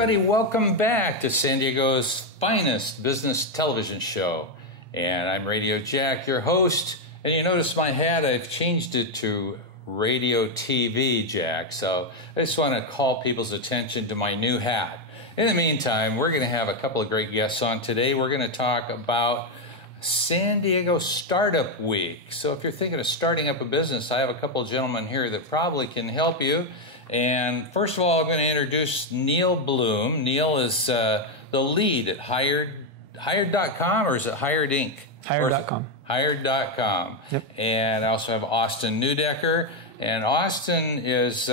everybody, welcome back to San Diego's finest business television show. And I'm Radio Jack, your host. And you notice my hat, I've changed it to Radio TV Jack. So I just want to call people's attention to my new hat. In the meantime, we're going to have a couple of great guests on today. We're going to talk about San Diego Startup Week. So if you're thinking of starting up a business, I have a couple of gentlemen here that probably can help you. And first of all, I'm going to introduce Neal Bloom. Neal is the lead at Hired.com, or is it Hired Inc.? Hired.com. Hired.com. Yep. And I also have Austin Neudecker. And Austin is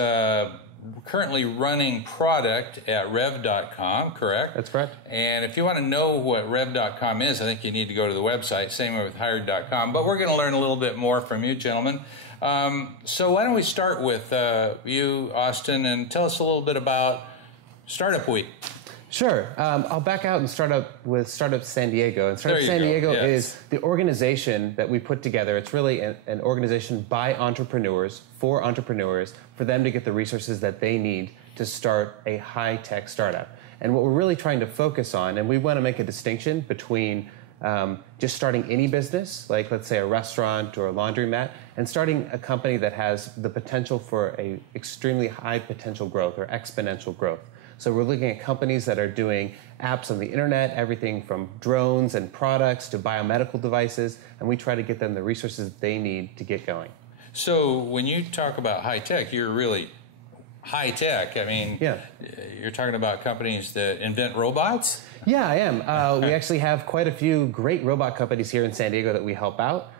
currently running product at Rev.com, correct? That's correct. And if you want to know what Rev.com is, I think you need to go to the website. Same way with Hired.com. But we're going to learn a little bit more from you, gentlemen. So why don't we start with you, Austin, and tell us a little bit about Startup Week. Sure. I'll back out and start up with Startup San Diego. And Startup San Diego is the organization that we put together. It's really an organization by entrepreneurs, for them to get the resources that they need to start a high-tech startup. And what we're really trying to focus on, and we want to make a distinction between just starting any business, like let's say a restaurant or a laundromat, and starting a company that has the potential for a extremely high potential growth or exponential growth. So we're looking at companies that are doing apps on the internet, everything from drones and products to biomedical devices, and we try to get them the resources that they need to get going. So when you talk about high tech, you're really high tech. I mean, you're talking about companies that invent robots? Yeah, I am. We actually have quite a few great robot companies here in San Diego that we help out.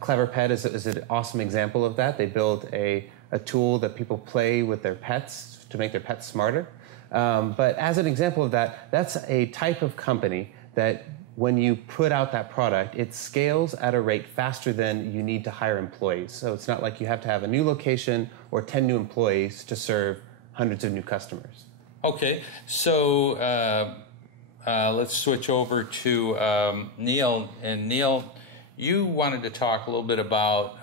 Clever Pet is an awesome example of that. They build a tool that people play with their pets to make their pets smarter. But as an example of that, that's a type of company that when you put out that product, it scales at a rate faster than you need to hire employees. So it's not like you have to have a new location or 10 new employees to serve hundreds of new customers. Okay, so let's switch over to Neal. And Neal, you wanted to talk a little bit about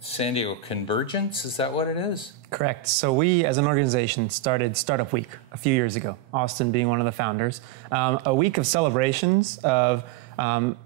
San Diego Convergence. Is that what it is? Correct. So we, as an organization, started Startup Week a few years ago, Austin being one of the founders. A week of celebrations of, the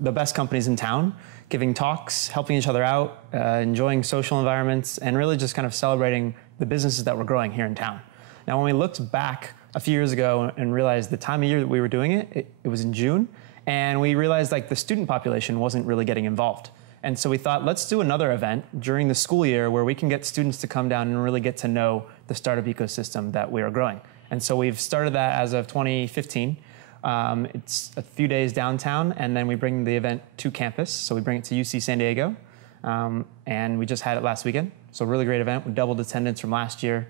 best companies in town, giving talks, helping each other out, enjoying social environments, and really just kind of celebrating the businesses that were growing here in town. Now, when we looked back a few years ago and realized the time of year that we were doing it was in June, and we realized like the student population wasn't really getting involved. And so we thought, let's do another event during the school year where we can get students to come down and really get to know the startup ecosystem that we are growing. And so we've started that as of 2015. It's a few days downtown, and then we bring the event to campus. So we bring it to UC San Diego, and we just had it last weekend. So a really great event. We doubled attendance from last year,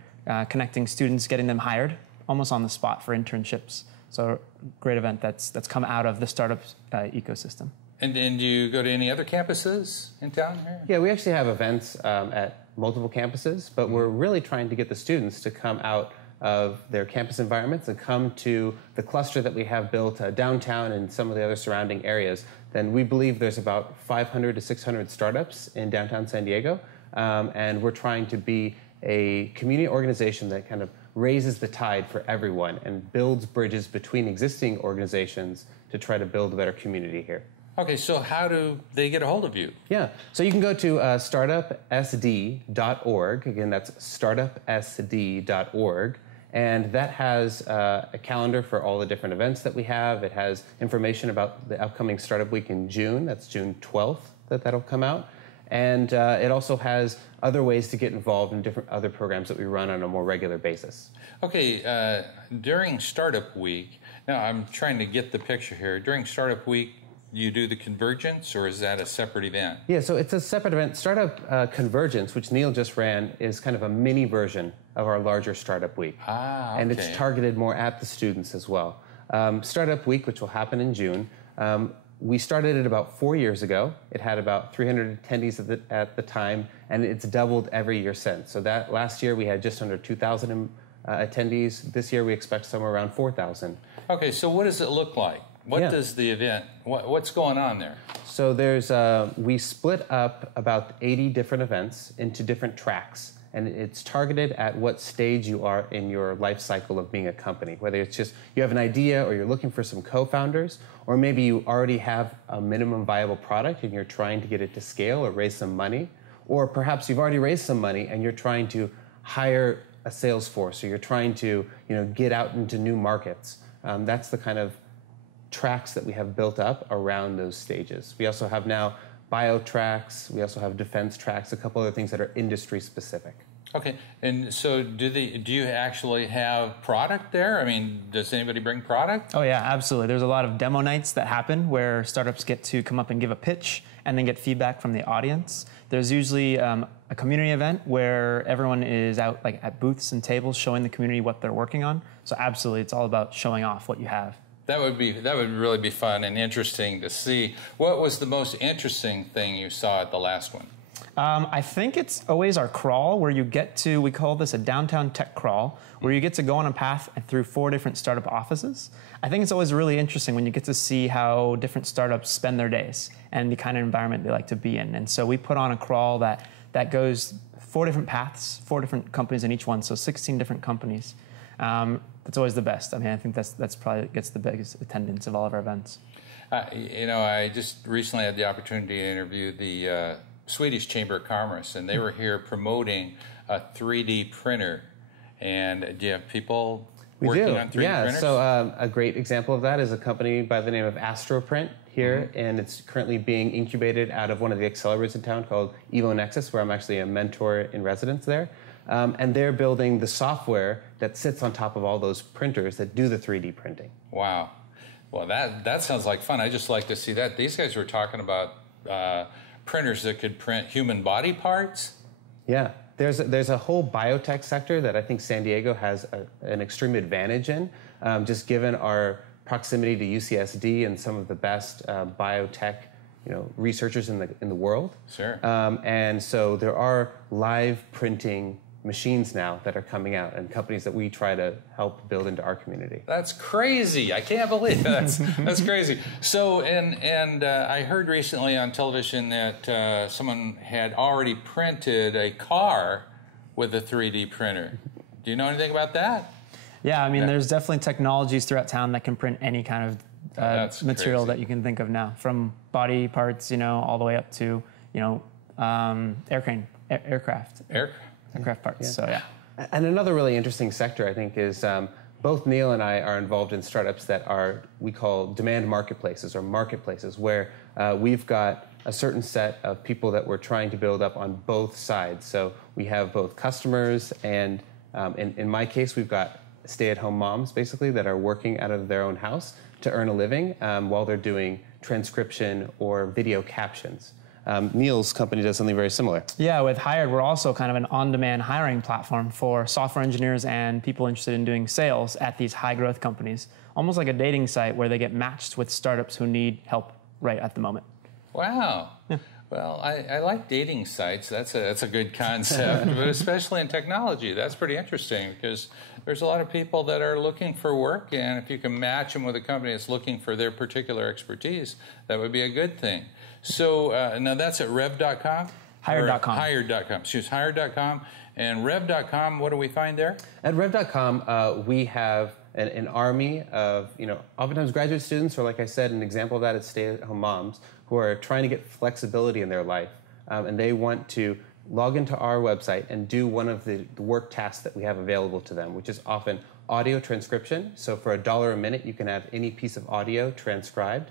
connecting students, getting them hired almost on the spot for internships. So great event that's come out of the startup ecosystem. And do you go to any other campuses in town here? Yeah, we actually have events at multiple campuses, but we're really trying to get the students to come out of their campus environments and come to the cluster that we have built downtown and some of the other surrounding areas. Then we believe there's about 500 to 600 startups in downtown San Diego, and we're trying to be a community organization that kind of raises the tide for everyone and builds bridges between existing organizations to try to build a better community here. Okay, so how do they get a hold of you? Yeah, so you can go to startupsd.org. Again, that's startupsd.org. And that has a calendar for all the different events that we have. It has information about the upcoming Startup Week in June. That's June 12th that'll come out. And it also has other ways to get involved in different other programs that we run on a more regular basis. Okay, during Startup Week, now I'm trying to get the picture here. During Startup Week, you do the Convergence, or is that a separate event? Yeah, so it's a separate event. Startup Convergence, which Neal just ran, is kind of a mini version of our larger Startup Week. Ah, okay. And it's targeted more at the students as well. Startup Week, which will happen in June, we started it about 4 years ago. It had about 300 attendees at the time, and it's doubled every year since. So that last year we had just under 2,000 attendees. This year we expect somewhere around 4,000. Okay, so what does it look like? What does the event, what's going on there? So we split up about 80 different events into different tracks. and it's targeted at what stage you are in your life cycle of being a company, whether it's just you have an idea or you're looking for some co-founders, or maybe you already have a minimum viable product and you're trying to get it to scale or raise some money, or perhaps you've already raised some money and you're trying to hire a sales force, or you're trying to get out into new markets. That's the kind of tracks that we have built up around those stages. We also have now bio tracks, we also have defense tracks, a couple other things that are industry specific. Okay, and so do you actually have product there? I mean, does anybody bring product? Oh yeah, absolutely. There's a lot of demo nights that happen where startups get to come up and give a pitch and then get feedback from the audience. There's usually a community event where everyone is out like at booths and tables showing the community what they're working on. So absolutely, it's all about showing off what you have. That would really be fun and interesting to see. What was the most interesting thing you saw at the last one? I think it's always our crawl where you get to, we call this a downtown tech crawl, where you get to go on a path through 4 different startup offices. I think it's always really interesting when you get to see how different startups spend their days and the kind of environment they like to be in. And so we put on a crawl that goes 4 different paths, 4 different companies in each one, so 16 different companies. That's always the best. I mean, I think that's probably gets the biggest attendance of all of our events. I just recently had the opportunity to interview the Swedish Chamber of Commerce, and they were here promoting a 3D printer. And do you have people working on 3D printers? So a great example of that is a company by the name of AstroPrint here, and it's currently being incubated out of one of the accelerators in town called Evo Nexus, where I'm actually a mentor in residence there. And they're building the software that sits on top of all those printers that do the 3D printing. Wow. Well, that sounds like fun. I just like to see that. These guys were talking about printers that could print human body parts. Yeah. There's a whole biotech sector that I think San Diego has an extreme advantage in, just given our proximity to UCSD and some of the best biotech researchers in the world. Sure. And so there are live printing machines now that are coming out, and companies that we try to help build into our community. That's crazy. I can't believe that's crazy. So, and I heard recently on television that someone had already printed a car with a 3D printer. Do you know anything about that? Yeah, I mean, there's definitely technologies throughout town that can print any kind of material that you can think of now, from body parts, all the way up to, aircraft parts. Yeah. So, yeah. And another really interesting sector, I think, is both Neal and I are involved in startups that we call demand marketplaces, or marketplaces, where we've got a certain set of people that we're trying to build up on both sides. So we have both customers and, in my case, we've got stay-at-home moms, basically, that are working out of their own house to earn a living while they're doing transcription or video captions. Neal's company does something very similar. Yeah, with Hired, we're also kind of an on-demand hiring platform for software engineers and people interested in doing sales at these high-growth companies, almost like a dating site where they get matched with startups who need help right at the moment. Wow. Yeah. Well, I like dating sites. That's a good concept, but especially in technology, that's pretty interesting because there's a lot of people that are looking for work, and if you can match them with a company that's looking for their particular expertise, that would be a good thing. So now that's at rev.com? Hired.com. Hired.com. Excuse me, Hired.com. And rev.com, what do we find there? At rev.com, we have an army of, oftentimes graduate students, or like I said, an example of that is stay-at-home moms who are trying to get flexibility in their life. And they want to log into our website and do one of the work tasks that we have available to them, which is often audio transcription. So for $1 a minute, you can have any piece of audio transcribed.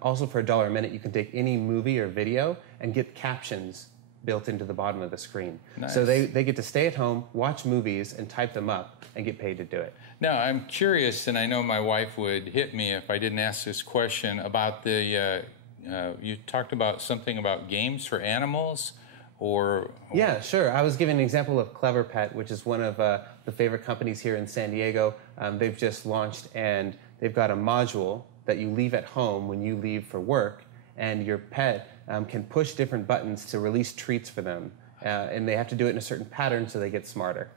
Also for $1 a minute, you can take any movie or video and get captions built into the bottom of the screen. Nice. So they get to stay at home, watch movies, and type them up and get paid to do it. Now, I'm curious, and I know my wife would hit me if I didn't ask this question about you talked about something about games for animals, or... Yeah, sure. I was giving an example of Clever Pet, which is one of the favorite companies here in San Diego. They've just launched, and they've got a module that you leave at home when you leave for work, and your pet can push different buttons to release treats for them, and they have to do it in a certain pattern so they get smarter.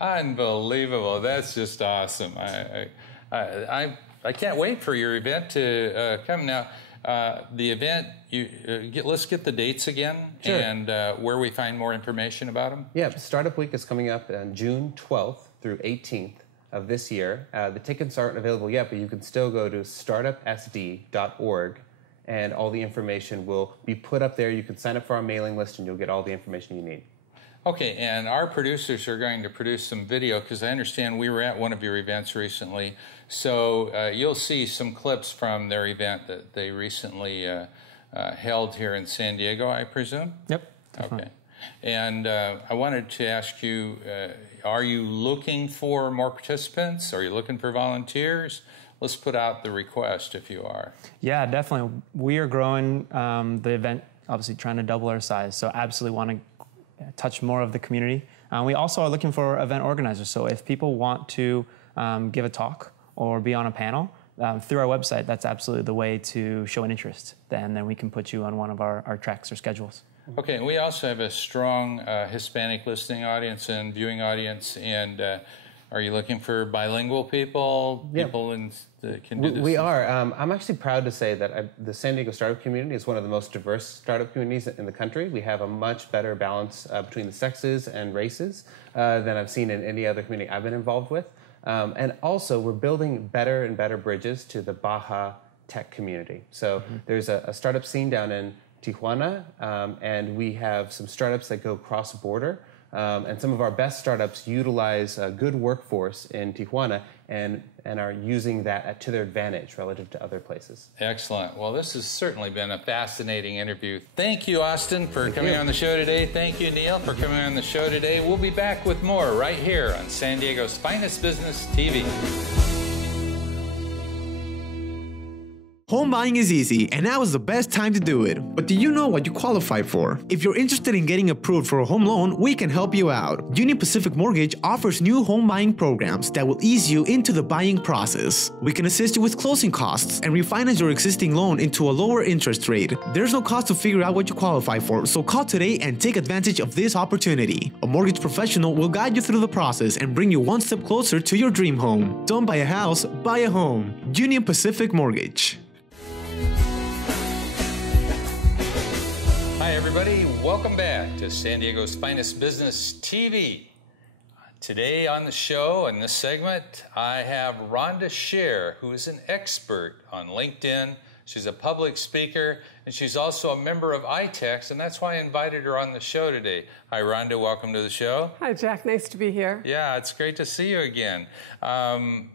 Unbelievable! That's just awesome. I can't wait for your event to come. Now, The event, let's get the dates again, sure. And where we find more information about them. Yeah, Startup Week is coming up on June 12th through 18th of this year. The tickets aren't available yet, but you can still go to startupsd.org, and all the information will be put up there. You can sign up for our mailing list, and you'll get all the information you need. Okay, and our producers are going to produce some video, because I understand we were at one of your events recently, so you'll see some clips from their event that they recently held here in San Diego, I presume? Yep. Definitely. Okay. And I wanted to ask you, are you looking for more participants? Are you looking for volunteers? Let's put out the request if you are. Yeah, definitely. We are growing the event, obviously trying to double our size, so absolutely want to touch more of the community. We also are looking for event organizers, so if people want to give a talk or be on a panel through our website, that's absolutely the way to show an interest, and then we can put you on one of our tracks or schedules. Okay, and we also have a strong Hispanic listening audience and viewing audience, and are you looking for bilingual people? Yeah. People that can do this? We are. I'm actually proud to say that the San Diego startup community is one of the most diverse startup communities in the country. We have a much better balance between the sexes and races than I've seen in any other community I've been involved with. And also, we're building better and better bridges to the Baja tech community. So there's a startup scene down in Tijuana, and we have some startups that go cross-border. And some of our best startups utilize a good workforce in Tijuana and are using that to their advantage relative to other places. Excellent. Well, this has certainly been a fascinating interview. Thank you, Austin, for coming on the show today. Thank you, Neal, for coming on the show today. We'll be back with more right here on San Diego's Finest Business TV. Home buying is easy, and now is the best time to do it. But do you know what you qualify for? If you're interested in getting approved for a home loan, we can help you out. Union Pacific Mortgage offers new home buying programs that will ease you into the buying process. We can assist you with closing costs and refinance your existing loan into a lower interest rate. There's no cost to figure out what you qualify for, so call today and take advantage of this opportunity. A mortgage professional will guide you through the process and bring you one step closer to your dream home. Don't buy a house, buy a home. Union Pacific Mortgage. Hi, everybody. Welcome back to San Diego's Finest Business TV. Today on the show, in this segment, I have Rhonda Sher, who is an expert on LinkedIn. She's a public speaker, and she's also a member of ITEX, and that's why I invited her on the show today. Hi, Rhonda. Welcome to the show. Hi, Jack. Nice to be here. Yeah, it's great to see you again.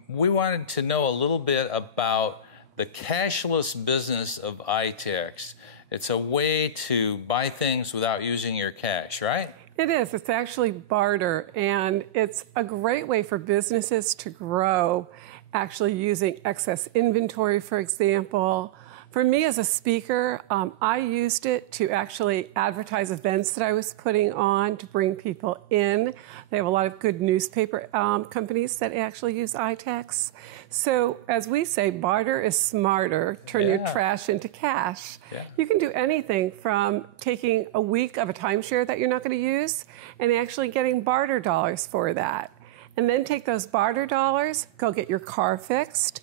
We wanted to know a little bit about the cashless business of ITEX. It's a way to buy things without using your cash, right? It is. It's actually barter, and it's a great way for businesses to grow, actually using excess inventory, for example. For me as a speaker, I used it to actually advertise events that I was putting on to bring people in. They have a lot of good newspaper companies that actually use ITEX. So as we say, barter is smarter. Turn your trash into cash. Yeah. You can do anything from taking a week of a timeshare that you're not going to use and actually getting barter dollars for that. And then take those barter dollars, go get your car fixed.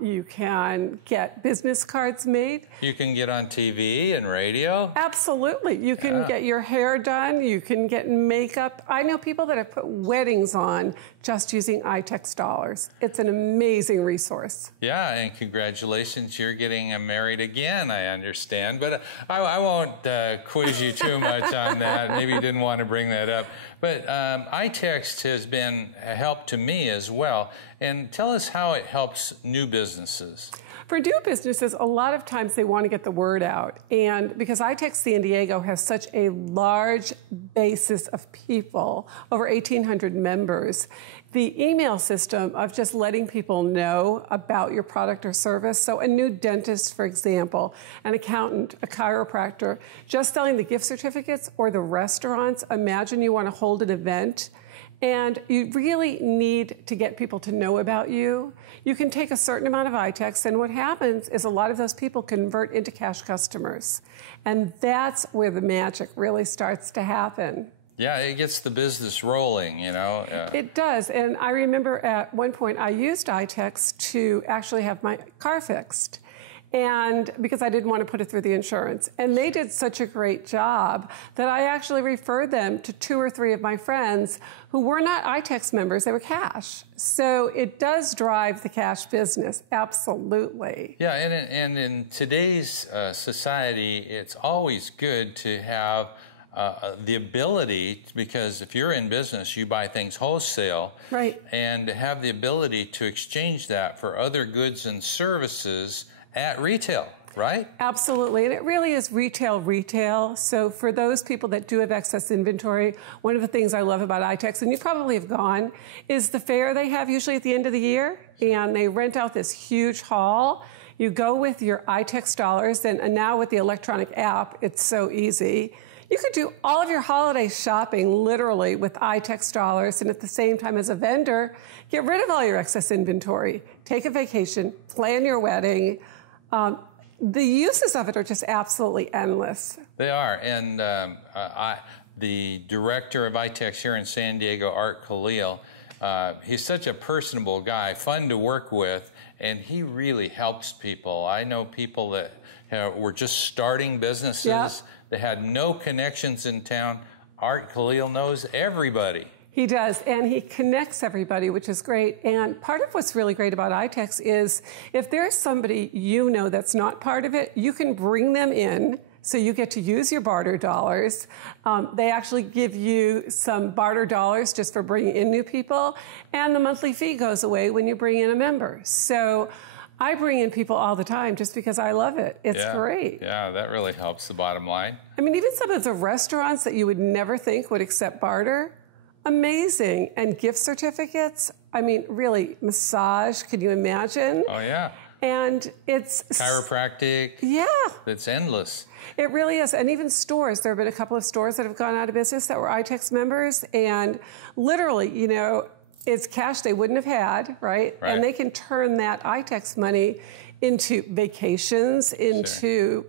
You can get business cards made. You can get on TV and radio. Absolutely. You can get your hair done. You can get makeup. I know people that have put weddings on just using ITEX dollars. It's an amazing resource. Yeah, and congratulations. You're getting married again, I understand. But I won't quiz you too much on that. Maybe you didn't want to bring that up. But ITEX has been a help to me as well. And tell us how it helps new businesses. For new businesses, a lot of times they want to get the word out. And because ITEX San Diego has such a large basis of people, over 1,800 members, the email system of just letting people know about your product or service. So a new dentist, for example, an accountant, a chiropractor, just selling the gift certificates, or the restaurants. Imagine you want to hold an event and you really need to get people to know about you. You can take a certain amount of ITEX, and what happens is a lot of those people convert into cash customers. And that's where the magic really starts to happen. Yeah, it gets the business rolling, you know. It does. And I remember at one point I used ITEX to actually have my car fixed. and because I didn't want to put it through the insurance. And they did such a great job that I actually referred them to 2 or 3 of my friends who were not ITEX members, they were cash. So it does drive the cash business, absolutely. Yeah, and in today's society, it's always good to have the ability, because if you're in business, you buy things wholesale, right? And to have the ability to exchange that for other goods and services at retail, right? Absolutely, and it really is retail. So for those people that do have excess inventory, one of the things I love about ITEX, and you probably have gone, is the fair they have usually at the end of the year, and they rent out this huge hall. You go with your ITEX dollars, and now with the electronic app, it's so easy. You could do all of your holiday shopping literally with ITEX dollars, and at the same time as a vendor, get rid of all your excess inventory, take a vacation, plan your wedding. The uses of it are just absolutely endless. They are, and the director of ITEX here in San Diego, Art Khalil, he's such a personable guy, fun to work with, and he really helps people. I know people that were just starting businesses. Yep. They had no connections in town. Art Khalil knows everybody. He does, and he connects everybody, which is great. And part of what's really great about ITEX is if there's somebody you know that's not part of it, you can bring them in, so you get to use your barter dollars. They actually give you some barter dollars just for bringing in new people, and the monthly fee goes away when you bring in a member. So I bring in people all the time just because I love it. It's great. Yeah, that really helps the bottom line. I mean, even some of the restaurants that you would never think would accept barter, amazing. And gift certificates, I mean, really, massage, can you imagine? Oh, yeah. And it's... chiropractic. Yeah. It's endless. It really is. And even stores, there have been a couple of stores that have gone out of business that were ITEX members, and literally, you know, it's cash they wouldn't have had, right? And they can turn that ITEX money into vacations, into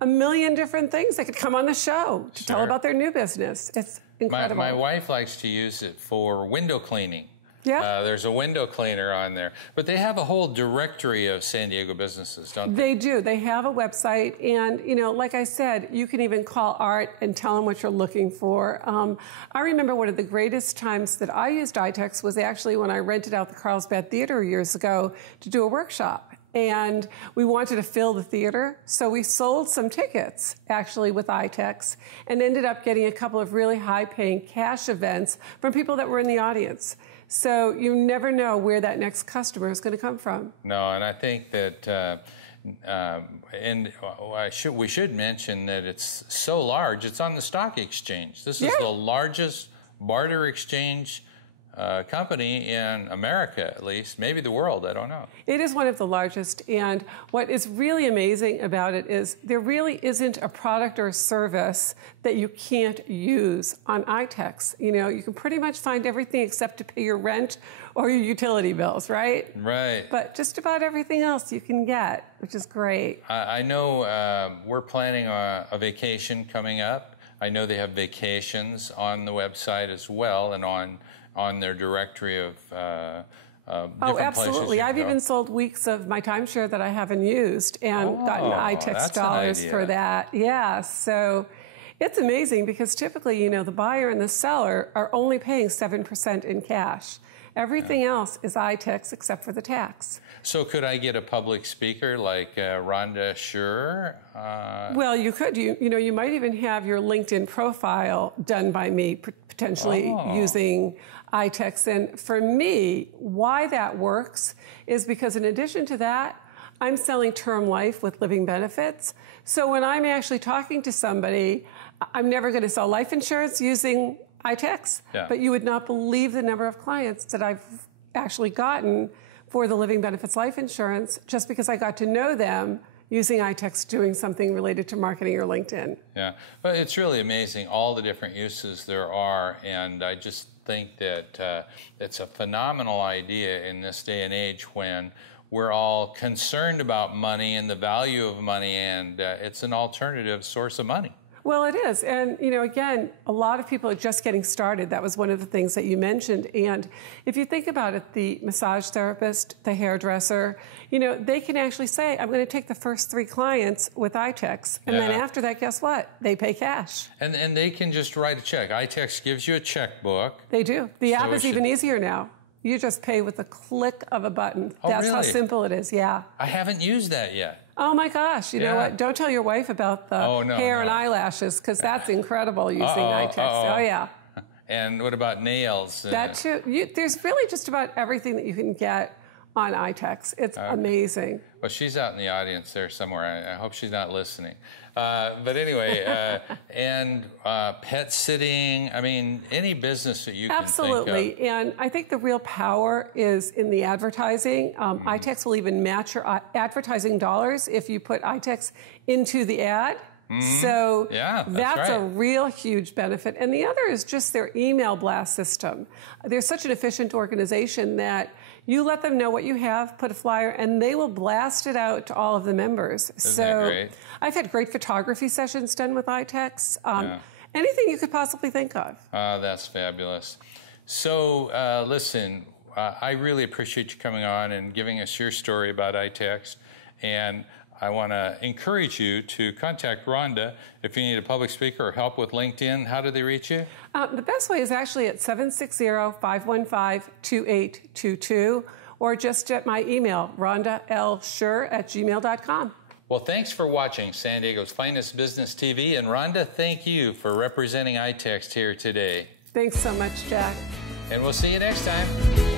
a million different things. They could come on the show to tell about their new business. It's incredible. My wife likes to use it for window cleaning. Yeah. There's a window cleaner on there. But they have a whole directory of San Diego businesses, don't they? They do. They have a website. And, you know, like I said, you can even call Art and tell him what you're looking for. I remember one of the greatest times that I used ITEX was actually when I rented out the Carlsbad Theater years ago to do a workshop. And we wanted to fill the theater, so we sold some tickets, actually, with ITEX, and ended up getting a couple of really high-paying cash events from people that were in the audience. So you never know where that next customer is going to come from. No, and I think that, we should mention that it's so large, it's on the stock exchange. This is the largest barter exchange company in America, at least, maybe the world, I don't know. It is one of the largest, and what is really amazing about it is there really isn't a product or a service that you can't use on ITEX. You know, you can pretty much find everything except to pay your rent or your utility bills, right? Right. But just about everything else you can get, which is great. I know we're planning a vacation coming up. I know they have vacations on the website as well, and on their directory of different absolutely. places. I've even sold weeks of my timeshare that I haven't used and gotten ITEX dollars for that. Yeah, so it's amazing because typically, you know, the buyer and the seller are only paying 7% in cash. Everything else is ITEX except for the tax. So could I get a public speaker like Rhonda Sher? Well, you could. You know, you might even have your LinkedIn profile done by me, potentially using ITEX. And for me, why that works is because in addition to that, I'm selling term life with living benefits. So when I'm actually talking to somebody, I'm never going to sell life insurance using ITEX, but you would not believe the number of clients that I've actually gotten for the living benefits life insurance just because I got to know them using ITEX doing something related to marketing or LinkedIn. Yeah, but it's really amazing all the different uses there are, and I just think that it's a phenomenal idea in this day and age when we're all concerned about money and the value of money, and it's an alternative source of money. Well, it is. And, again, a lot of people are just getting started. That was one of the things that you mentioned. And if you think about it, the massage therapist, the hairdresser, they can actually say, I'm going to take the first 3 clients with ITEX. And then after that, guess what? They pay cash. And they can just write a check. ITEX gives you a checkbook. They do. The app is even easier now. You just pay with a click of a button. Oh, That's really? how simple it is, yeah. I haven't used that yet. Oh my gosh, you know what? Don't tell your wife about the hair and eyelashes, because that's incredible using ITEX. Oh yeah. And what about nails? That too. There's really just about everything that you can get on ITEX. It's amazing. Well, she's out in the audience there somewhere. I hope she's not listening. But anyway, and pet sitting, I mean, any business that you can Absolutely. think of. And I think the real power is in the advertising. ITEX will even match your advertising dollars if you put ITEX into the ad. So that's a real huge benefit. And the other is just their email blast system. They're such an efficient organization that you let them know what you have, put a flyer, and they will blast it out to all of the members. Isn't that great? I've had great photography sessions done with ITEX. Anything you could possibly think of. That's fabulous. So listen, I really appreciate you coming on and giving us your story about ITEX. And I want to encourage you to contact Rhonda if you need a public speaker or help with LinkedIn. How do they reach you? The best way is actually at 760-515-2822 or just at my email, rhondalsher@gmail.com. Well, thanks for watching San Diego's Finest Business TV. And Rhonda, thank you for representing ITEX here today. Thanks so much, Jack. And we'll see you next time.